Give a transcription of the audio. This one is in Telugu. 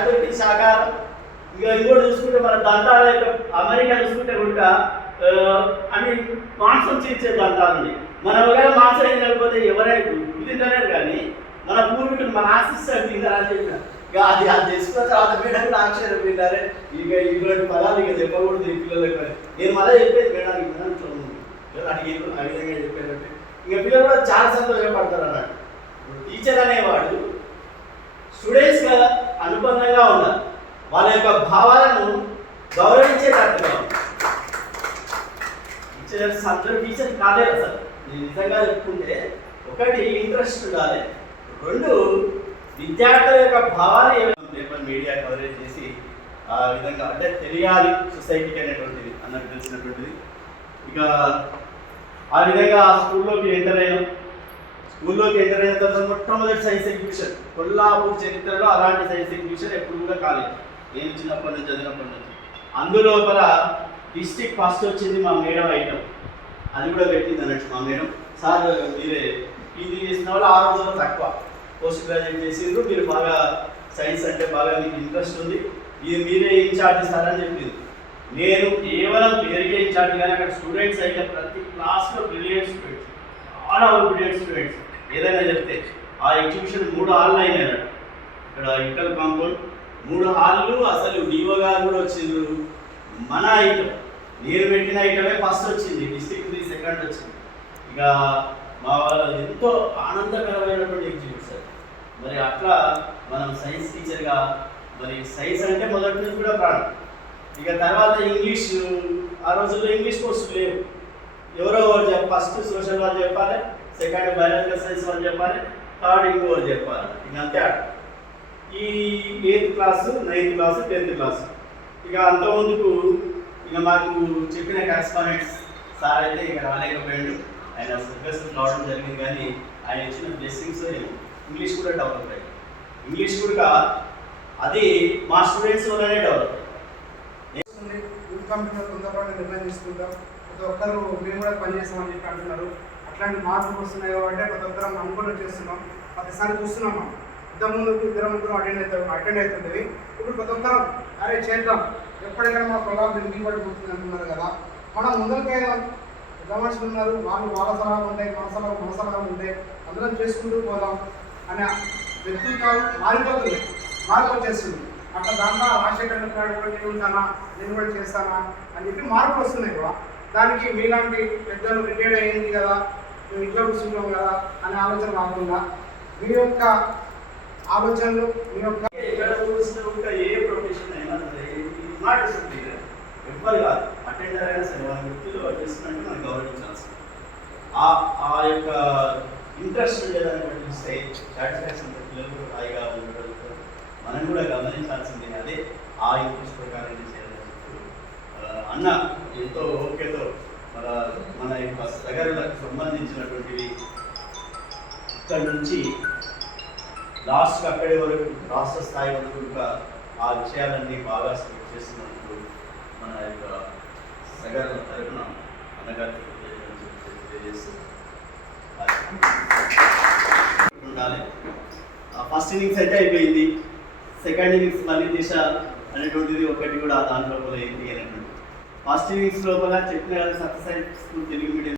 దాంతో శాకాహారం ఇక ఇది కూడా చూసుకుంటే మన దంతాల యొక్క అమెరికా చూసుకుంటే కనుక అని మాంసం చేసే దంతాలు ఉన్నాయి మన ఒకవేళ మాంసం ఏం లేకపోతే ఎవరైనా తింటలేరు కానీ మన పూర్వీకులు మన ఆశిస్తారు తింటారని చెప్పిన ఇక అది అది తెలుసుకున్న తర్వాత మేడం కూడా ఆశ్చర్యపోయినారే ఇక ఇటువంటి పదాలు ఇక చెప్పకూడదు ఈ పిల్లలకు నేను మళ్ళీ చెప్పేది మేడానికి మేడం అడిగేది ఆ విధంగా చెప్పేటట్టు ఇక పిల్లలు కూడా చాలా సంతోషపడతారు అన్నట్టు టీచర్ అనేవాడు స్టూడెంట్స్గా అనుబంధంగా ఉన్నారు. వాళ్ళ యొక్క భావాలను గౌరవించేటట్టుగా ఉండాలి టీచర్స్ అందరూ టీచర్ కాలేదు అసలు. నేను నిజంగా చెప్పుకుంటే ఒకటి ఇంట్రెస్ట్ ఉండాలి. రెండు విద్యార్థుల యొక్క భావాలు ఏమైనా పేపర్ మీడియా కవరేజ్ చేసి ఆ విధంగా అంటే తెలియాలి సొసైటీకి అనేటువంటిది అన్నట్టు తెలిసినటువంటిది. ఇక ఆ విధంగా ఆ స్కూల్లోకి ఎంటర్ అయినాం. ఊళ్ళోకి ఎంటర్ అయిన తర్వాత మొట్టమొదటి సైన్స్ ఎగ్జిబిషన్ కొల్లాపూర్ చరిత్రలో అలాంటి సైన్స్ ఎగ్జిబిషన్ ఎప్పుడు కూడా కాలేదు. నేను చిన్నప్పటి నుంచి చదివినప్పటి నుంచి. అందులోపల డిస్టిక్ ఫస్ట్ వచ్చింది మా మేడం ఐటమ్. అది కూడా పెట్టింది అన్నట్టు మా మేడం. సార్ మీరే పీజీ చేసిన వాళ్ళు ఆ రోజుల్లో తక్కువ. పోస్ట్ గ్రాడ్యుయేట్ చేసిండ్రు మీరు బాగా సైన్స్ అంటే బాగా మీకు ఇంట్రెస్ట్ ఉంది. ఇది మీరే ఇన్ఛార్జ్ ఇస్తారని అని చెప్పింది. నేను కేవలం పేరుకే ఇన్ఛార్జ్ కానీ అక్కడ స్టూడెంట్స్ అయితే ప్రతి క్లాస్లో బ్రిలియంట్ స్టూడెంట్స్ చాలా బ్రిలియంట్ స్టూడెంట్స్ ఏదైనా చెప్తే ఆ ఎగ్జిబిషన్ మూడు హాళ్ళు అయినాయి ఇక్కడ ఇంటర్ కాంపౌండ్ మూడు హాళ్ళు అసలు డివో గారు కూడా వచ్చిండ్రు. మన ఐటమ్ నేను పెట్టిన ఐటమే ఫస్ట్ వచ్చింది డిస్ట్రిక్ట్ సెకండ్ వచ్చింది. ఇక మా వాళ్ళ ఎంతో ఆనందకరమైనటువంటి ఎగ్జిబిషన్ మరి అట్లా మనం సైన్స్ టీచర్గా మరి సైన్స్ అంటే మొదటి నుంచి కూడా ప్రాణం. ఇక తర్వాత ఇంగ్లీష్ ఆ రోజుల్లో ఇంగ్లీష్ కోర్సులు లేవు. ఎవరో ఒకరు ఫస్ట్ సోషల్ వాళ్ళు చెప్పాలి. సెకండ్ బయాలజికల్ సైన్స్ వాళ్ళు చెప్పాలి థర్డ్ ఇంకోరు చెప్పాలి. ఇక అంతే ఈ eighth class ninth class tenth class. ఇక అంత ముందుకు ఇక మాకు చెప్పిన కరెస్పాండెంట్స్ సార్ అయితే ఇక రాలేకపోయాడు. ఆయన సక్సెస్ఫుల్ రావడం జరిగింది కానీ ఆయన ఇచ్చిన బ్లెస్సింగ్స్ ఇంగ్లీష్ కూడా డెవలప్ అయ్యాయి. ఇంగ్లీష్ కూడా అది మా స్టూడెంట్స్ వల్లనే డెవలప్ అయ్యింది వస్తుంది. నిర్ణయం తీసుకుంటాం. ప్రతి ఒక్కరు మేము కూడా పనిచేస్తామని చెప్పి అంటున్నారు. అట్లాంటి మార్పులు వస్తున్నాయి కాబట్టి ప్రతి ఒక్కరం అనుకూలం చేస్తున్నాం ప్రతిసారి చూస్తున్నాం మనం. ఇంతకుముందు ఇద్దరు ముగ్గురు అటెండ్ అవుతాం అటెండ్ అవుతుంది ఇప్పుడు ప్రతి ఒక్కరం అరే చేద్దాం. ఎప్పటికైనా మా పొలాలు తిరిగి పడిపోతుంది అంటున్నారు కదా. మనం ముందరికి వెళ్దాం పెద్ద మనుషులు ఉన్నారు వాళ్ళు వాళ్ళ సలహాలు ఉంటాయి మన సలహాలు మన సలహాలు ఉంటాయి. అందరం చేసుకుంటూ పోదాం అనే వ్యక్తిత్వాలు మారిపోతుంది. మార్పు వచ్చేస్తుంది. అట్లా దాంట్లో రాజశేఖర్ నేను ఉంటానా? నేను కూడా చేస్తానా? అని చెప్పి మార్పులు వస్తున్నాయి కూడా. దానికి మీలాంటి పెద్దలు రిటైర్డ్ అయ్యింది కదా. మేము ఇంట్లో కూర్చుంటాం కదా అనే ఆలోచన కాకుండా మీ యొక్క ఆలోచనలు మీ యొక్క ఎక్కడ చూసినా ఏ ప్రొఫెషన్ అయినా సరే నాట్ సుపీరియర్ ఎవ్వరు కాదు. అటెండర్ అయినా సరే వాళ్ళ వృత్తిలో చేస్తున్నట్టు మనం గౌరవించాల్సింది ఆ ఆ యొక్క ఇంట్రెస్ట్ ఉండేదాన్ని బట్టి చూస్తే సాటిస్ఫాక్షన్ పిల్లలు కూడా హాయిగా ఉండగలుగుతారు. మనం కూడా గమనించాల్సింది అదే ఆ ఇంట్రెస్ట్ ప్రకారం చేయాలని అన్న ఎంతో ఓకేతో మన మన యొక్క సగరులకు సంబంధించినటువంటివి. ఇక్కడ నుంచి లాస్ట్ అక్కడి వరకు రాష్ట్ర స్థాయి వరకు ఆ విషయాలన్నీ బాగా స్ప్రెడ్ చేస్తున్నందుకు మన యొక్క సగరుల తరఫున అన్నగారికి ఉండాలి. ఫస్ట్ ఇన్నింగ్స్ అయితే అయిపోయింది. సెకండ్ ఇన్నింగ్స్ మళ్ళీ దిశ అనేటువంటిది ఒకటి కూడా దాంట్లో ఏంటి అనేటువంటి ఫస్ట్ ఇన్నింగ్స్ లోపల చెప్పిన కదా సత్యసాయి స్కూల్ తెలుగు మీడియం.